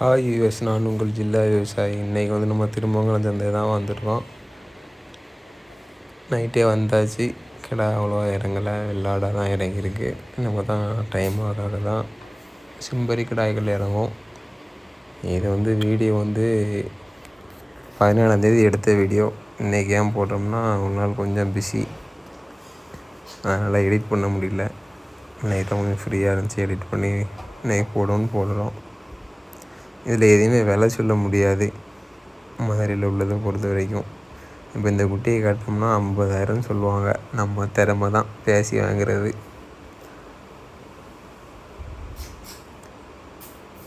Hi US நான் உங்கள் ஜில்லா விவசாயி. இன்றைக்கி வந்து நம்ம திருமங்கலம் சந்தை தான் வந்திருக்கோம். நைட்டே வந்தாச்சு. கிடா அவ்வளோவா இறங்கலை. வெள்ளாடாக தான் இறங்கியிருக்கு. நம்ம தான் டைம் ஆகாத தான். சிம்பரி கிடாய்கள் இறங்கும். இது வந்து வீடியோ வந்து பதினேழாந்தேதி எடுத்த வீடியோ இன்றைக்கி ஏன் போடுறோம்னா ஒரு நாள் கொஞ்சம் பிஸி அதனால் எடிட் பண்ண முடியல. இன்றைக்கி கொஞ்சம் ஃப்ரீயாக இருந்துச்சு. எடிட் பண்ணி இன்றைக்கி போடணும்னு போடுறோம். இதில் எதையுமே விலை சொல்ல முடியாது. மதுரையில் உள்ளதை பொறுத்த வரைக்கும் இப்போ இந்த குட்டியை காட்டினோம்னா ஐம்பதாயிரம் சொல்லுவாங்க. நம்ம திறமை தான் பேசி வாங்குறது.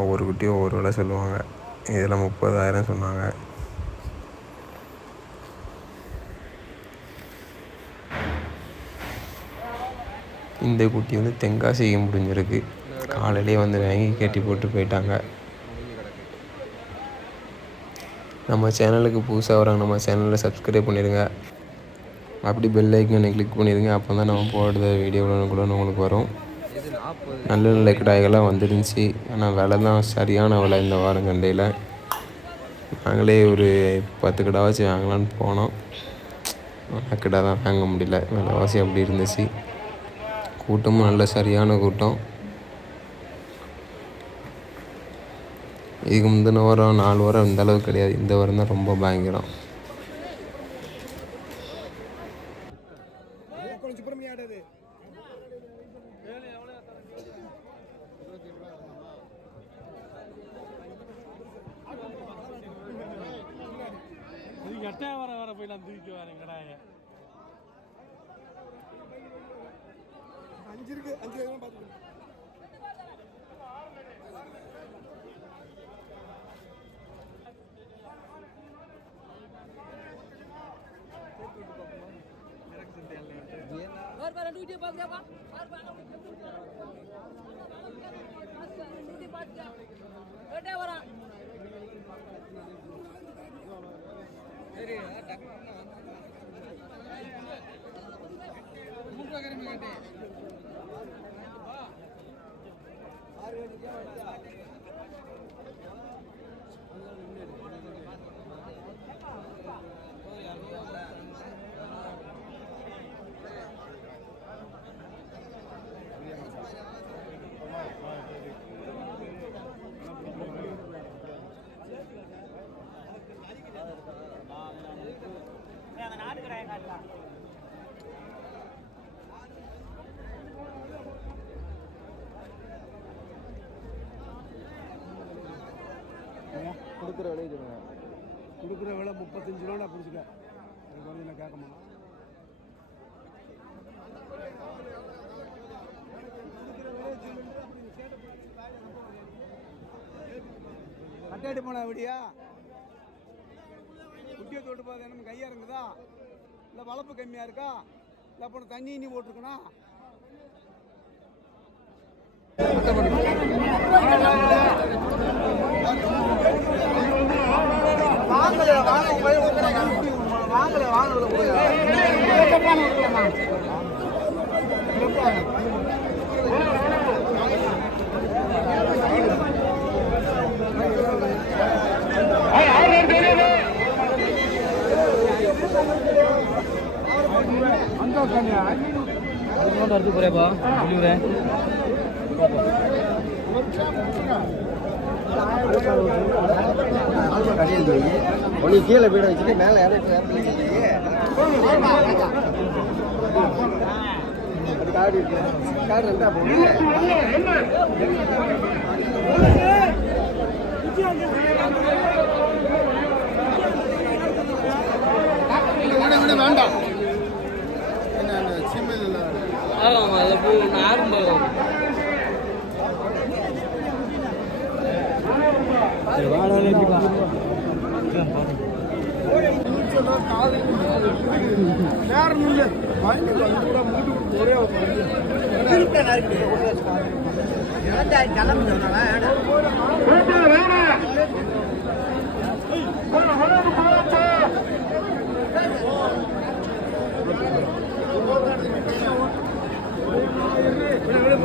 ஒவ்வொரு குட்டியும் ஒவ்வொரு விலை சொல்லுவாங்க. இதில் முப்பதாயிரம் சொன்னாங்க. இந்த குட்டி வந்து தென்காசிக்கு முடிஞ்சிருக்கு. காலையிலே வந்து வாங்கி கட்டி போட்டு போயிட்டாங்க. நம்ம சேனலுக்கு புதுசாக வராங்க நம்ம சேனலில் சப்ஸ்கிரைப் பண்ணிடுங்க. அப்படி பெல் ஐக்கனை கிளிக் பண்ணிடுங்க. அப்போ தான் நம்ம போடுற வீடியோவில் கூட உங்களுக்கு வரும். நல்ல நல்ல கிடாய்கள்லாம் வந்துருந்துச்சு ஆனால் விலை தான் சரியான விலை இந்த வாரம் கண்டையில் நாங்களே ஒரு பத்து கிடா வச்சு வாங்கலான்னு போனோம். ஆனால் தான் வாங்க முடியல. விலைவாசி அப்படி இருந்துச்சு. கூட்டமும் நல்ல சரியான கூட்டம். இதுக்கு முந்தின வாரம் நாலு வாரம் இந்த அளவுக்கு கிடையாது. இந்த வாரம் தான் ரொம்ப பயங்கரம். எட்டையா வர அஞ்சு இருக்கு அஞ்சு பார்த்துக்கணும். சரி மூன்று வகை கேட்டேன் ஆறு காட்டலாம் கொடுக்குற விலை சொல்லுங்க கொடுக்குற விலை முப்பத்தஞ்சு ரூபா நான் பிடிச்சிக்க அதுக்கு வந்து நான் கேட்க மாட்டேன் கட்டாடி போனா எப்படியா குட்டியை தொட்டு பார்த்தேன் நம்ம கையா இருக்குதா? இல்லை வளர்ப்பு கம்மியாக இருக்கா இல்லை அப்புறம் தண்ணி இனி போட்டிருக்கணும் அடுத்து போறேப்பா சொல்லிவிடுறேன் கடையில் போய் ஒன்று கீழே வீட வச்சுட்டு மேலே காடு இருக்கு காடு வேண்டாம். ஆமாம் அது பூ சரி வாடகை நேரம் இல்லை வாங்கி வந்து கூட மூட்டு ஒரே போட்டு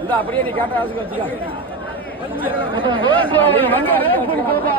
இந்த அப்படியே நீ கேட்ட ஆசை வச்சுக்கா. ஆள் சமாளிப்பு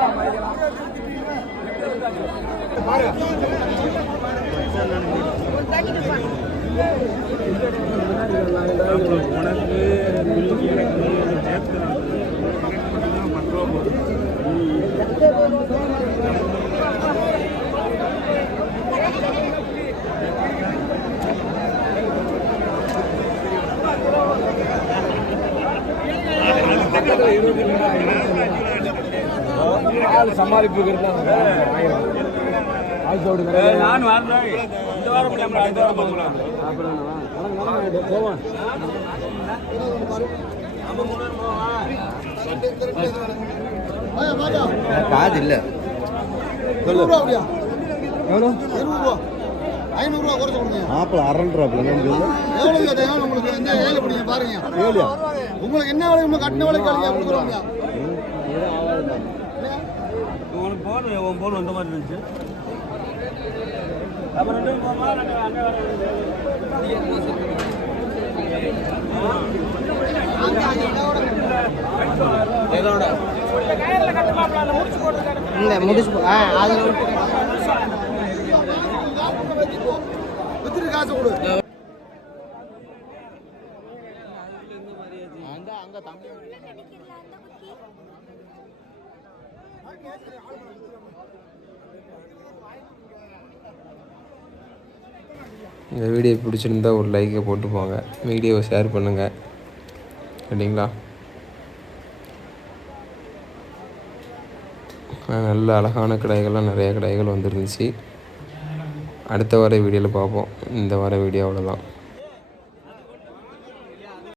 ஆள் சோடு நான் வரேன் இந்த வாரம் இந்த வாரம் போவான் காது இல்லை எவ்வளோ? ஐநூறுரூவா குறைச்சு கொடுங்க. மாப்பிள்ள அரண்றாப்புல எவ்வளோ உங்களுக்கு? என்ன ஏழு பிடிங்க பாருங்க. உங்களுக்கு என்ன வேலை? உங்களுக்கு கட்டின வேலைக்கு கொடுக்குறோங்க உனக்கு போன் உன் போன் வந்த மாதிரி இருந்துச்சு. அப்புறம் ரெண்டு போமா ரெண்டு அண்ணன் வர இல்லை முடிச்சு ஆ அதில் வித்துட்டு காசு கொடு அங்கே தம்பி. இந்த வீடியோ பிடிச்சிருந்தா ஒரு லைக்கை போட்டு போங்க. வீடியோவை ஷேர் பண்ணுங்கள் சரிங்களா? நல்ல அழகான கடைகள்லாம் நிறைய கடைகள் வந்துருந்துச்சு. அடுத்த வார வீடியோவில் பார்ப்போம். இந்த வார வீடியோ அவ்வளோதான்